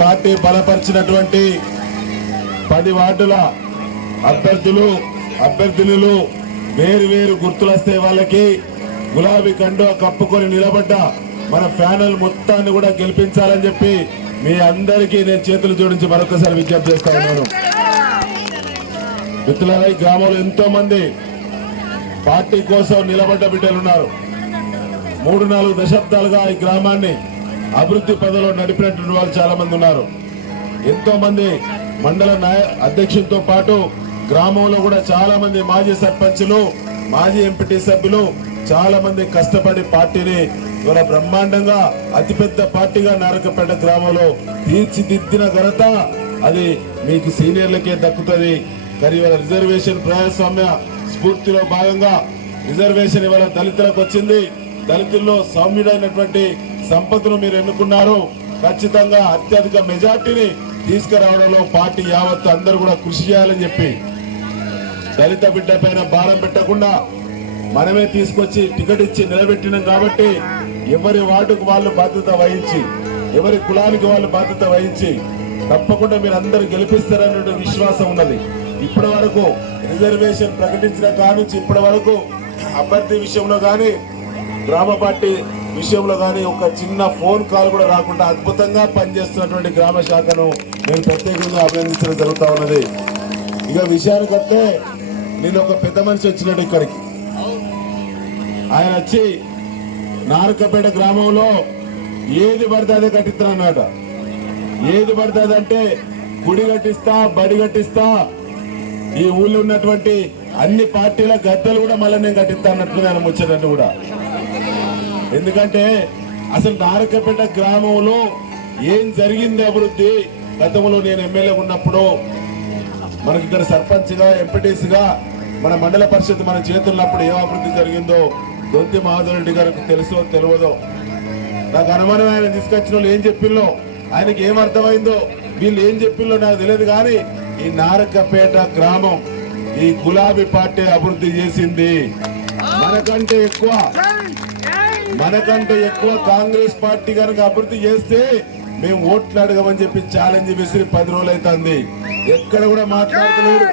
Party బలపరిచినటువంటి 10 వార్డుల అభ్యర్థులు వేరు గుర్తులొస్తే వాళ్ళకి గులాబీ కండువా కప్పుకొని నిలబడ్డ మన ప్యానెల్ మొత్తాన్ని కూడా గెలిపించాలని చెప్పి మీ అందరికీ నేను చేతులు జోడించి మరొకసారి విజ్ఞప్తి చేస్తా ఉన్నాను. మిత్రులారా, ఈ గ్రామంలో ఎంతో మంది పార్టీ కోసం నిలబడ్డ బిడ్డలు ఉన్నారు. 3-4 దశాబ్దాలుగా ఈ గ్రామాన్ని అభివృద్ధి పదవిలో నడిపినటువంటి వాళ్ళు చాలా మంది ఉన్నారు. ఎంతో మంది మండల అధ్యక్షులతో పాటు గ్రామంలో కూడా చాలా మంది మాజీ సర్పంచులు, మాజీ ఎంపీటీ సభ్యులు చాలా మంది కష్టపడి పార్టీని ఇవాళ బ్రహ్మాండంగా అతిపెద్ద పార్టీగా నారకపేట గ్రామంలో తీర్చిదిద్దిన ఘనత అది మీకు సీనియర్లకే దక్కుతుంది. కానీ ఇవాళ రిజర్వేషన్ ప్రజాస్వామ్య స్ఫూర్తిలో భాగంగా రిజర్వేషన్ ఇవాళ దళితులకు వచ్చింది. దళితుల్లో సౌమ్యుడైనటువంటి సంపదను మీరు ఎన్నుకున్నారు. ఖచ్చితంగా అత్యధిక మెజార్టీని తీసుకురావడంలో పార్టీ యావత్తు అందరూ కూడా కృషి చేయాలని చెప్పి దళిత బిడ్డ పైన భారం పెట్టకుండా మనమే తీసుకొచ్చి టికెట్ ఇచ్చి నిలబెట్టినాం. కాబట్టి ఎవరి వార్డుకు వాళ్ళు బాధ్యత వహించి, ఎవరి కులానికి వాళ్ళు బాధ్యత వహించి తప్పకుండా మీరు అందరూ గెలిపిస్తారనే విశ్వాసం ఉన్నది. ఇప్పటి వరకు రిజర్వేషన్ ప్రకటించిన కానుంచి ఇప్పటి వరకు అభ్యర్థి విషయంలో కానీ గ్రామ పార్టీ విషయంలో కానీ ఒక చిన్న ఫోన్ కాల్ కూడా రాకుండా అద్భుతంగా పనిచేస్తున్నటువంటి గ్రామ శాఖను నేను ప్రత్యేకంగా అభినందించడం జరుగుతూ ఉన్నది. ఇక విషయానికి వస్తే నేను ఒక పెద్ద మనిషి వచ్చినట్టు ఇక్కడికి ఆయన వచ్చి నారకపేట గ్రామంలో ఏది పడితే అదే కట్టిస్తానన్నమాట. ఏది పడితే అదంటే గుడి కట్టిస్తా, బడి కట్టిస్తా, ఈ ఊళ్ళో ఉన్నటువంటి అన్ని పార్టీల గద్దెలు కూడా మళ్ళీ నేను కట్టిస్తా అన్నట్లు నేను ముచ్చటట్టు కూడా. ఎందుకంటే అసలు నారకపేట గ్రామంలో ఏం జరిగింది అభివృద్ధి గతంలో నేను ఎమ్మెల్యే ఉన్నప్పుడు మనకి ఇక్కడ సర్పంచ్గా, ఎంపీటీసీగా మన మండల పరిషత్ మన చేతున్నప్పుడు ఏం అభివృద్ధి జరిగిందో దొంతి మాధవరెడ్డి గారికి తెలుసో తెలియదో. నాకు అనుమానం ఆయన తీసుకొచ్చిన వాళ్ళు ఏం చెప్పిల్లో, ఆయనకి ఏం అర్థమైందో, వీళ్ళు ఏం చెప్పిల్లో నాకు తెలియదు. కానీ ఈ నారకపేట గ్రామం ఈ గులాబీ పార్టీ అభివృద్ధి చేసింది. మనకంటే ఎక్కువ కాంగ్రెస్ పార్టీ కనుక అభివృద్ధి చేస్తే మేము ఓట్లు అడగమని చెప్పి ఛాలెంజ్ విసిరి 10 రోజులు అవుతుంది. ఎక్కడ కూడా మాట్లాడుతున్నారు.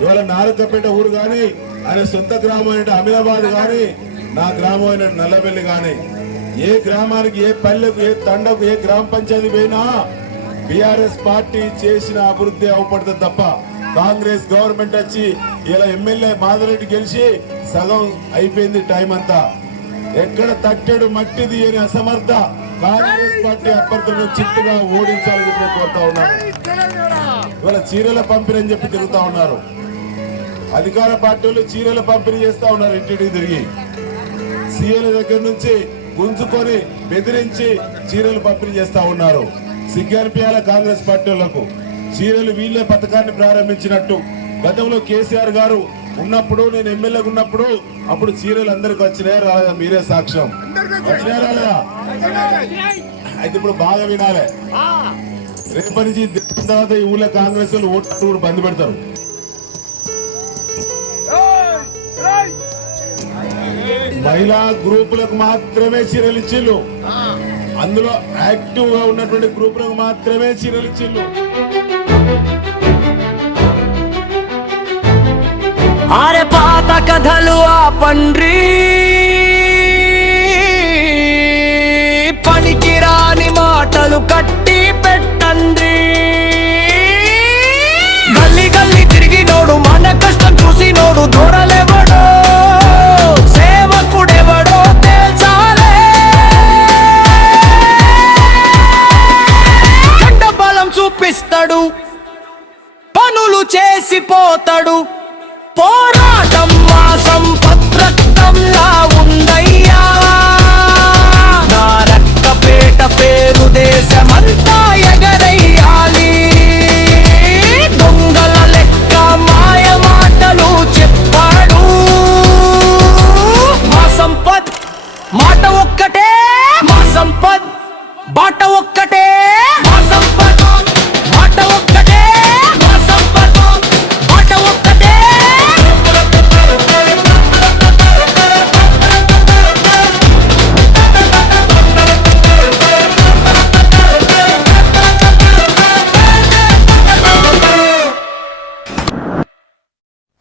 ఇవాళ నారకపేట ఊరు కానీ, ఆయన సొంత గ్రామం అయిన అమీనాబాద్ కానీ, నా గ్రామం అయిన నల్లబెల్లి కానీ, ఏ గ్రామానికి, ఏ పల్లెకు, ఏ తండకు, ఏ గ్రామ పంచాయతీ పోయినా బీఆర్ఎస్ పార్టీ చేసిన అభివృద్ధి అవపడుతుంది తప్ప కాంగ్రెస్ గవర్నమెంట్ వచ్చి ఇలా ఎమ్మెల్యే మాధవరెడ్డి గెలిచి సగం అయిపోయింది టైం అంతా. ఎక్కడ తట్టెడు మట్టిది అని అసమర్థ కాంగ్రెస్ పార్టీ అభ్యర్థులను చిట్టుగా ఓడించాలని కోరుతా ఉన్నారు. ఇవాళ చీరల పంపిణీ అని చెప్పి తిరుగుతా ఉన్నారు. అధికార పార్టీలు చీరల పంపిణీ చేస్తా ఉన్నారు. ఇంటికి తిరిగి సీఎల దగ్గర నుంచి గుంజుకొని బెదిరించి చీరలు పంపిణీ చేస్తా ఉన్నారు. సిగ్గనిపించాల కాంగ్రెస్ పార్టీలకు. చీరలు వీళ్ళే పథకాన్ని ప్రారంభించినట్టు గతంలో కేసీఆర్ గారు ఉన్నప్పుడు, నేను ఎమ్మెల్యేగా ఉన్నప్పుడు అప్పుడు చీరలు అందరికి వచ్చినాయా రాలేదా? మీరే సాక్ష్యం. వచ్చినాయా రాలేదా? అయితే ఇప్పుడు బాగా వినాలి. రేపటి నుంచి తర్వాత ఈ ఊళ్ళో కాంగ్రెస్ వాళ్ళు ఓట్లు కూడా బంద్ పెడతారు. మహిళా గ్రూపులకు మాత్రమే చీరలు ఇచ్చిళ్ళు. అందులో యాక్టివ్ గా ఉన్నటువంటి గ్రూపులకు మాత్రమే చీరలు ఇచ్చిళ్ళు. ఆరే పాత కథలు ఆపండ్రి, పనికిరాని మాటలు కట్టి పెట్టండి. గల్లీ గల్లీ తిరిగినోడు, మన కష్టం చూసినోడు దూరలేవడో, సేవకుడెవడో తెలుసాలే. కండ బలం చూపిస్తాడు, పనులు చేసిపోతాడు. పోరాటం మా సంపత్రక్తంలా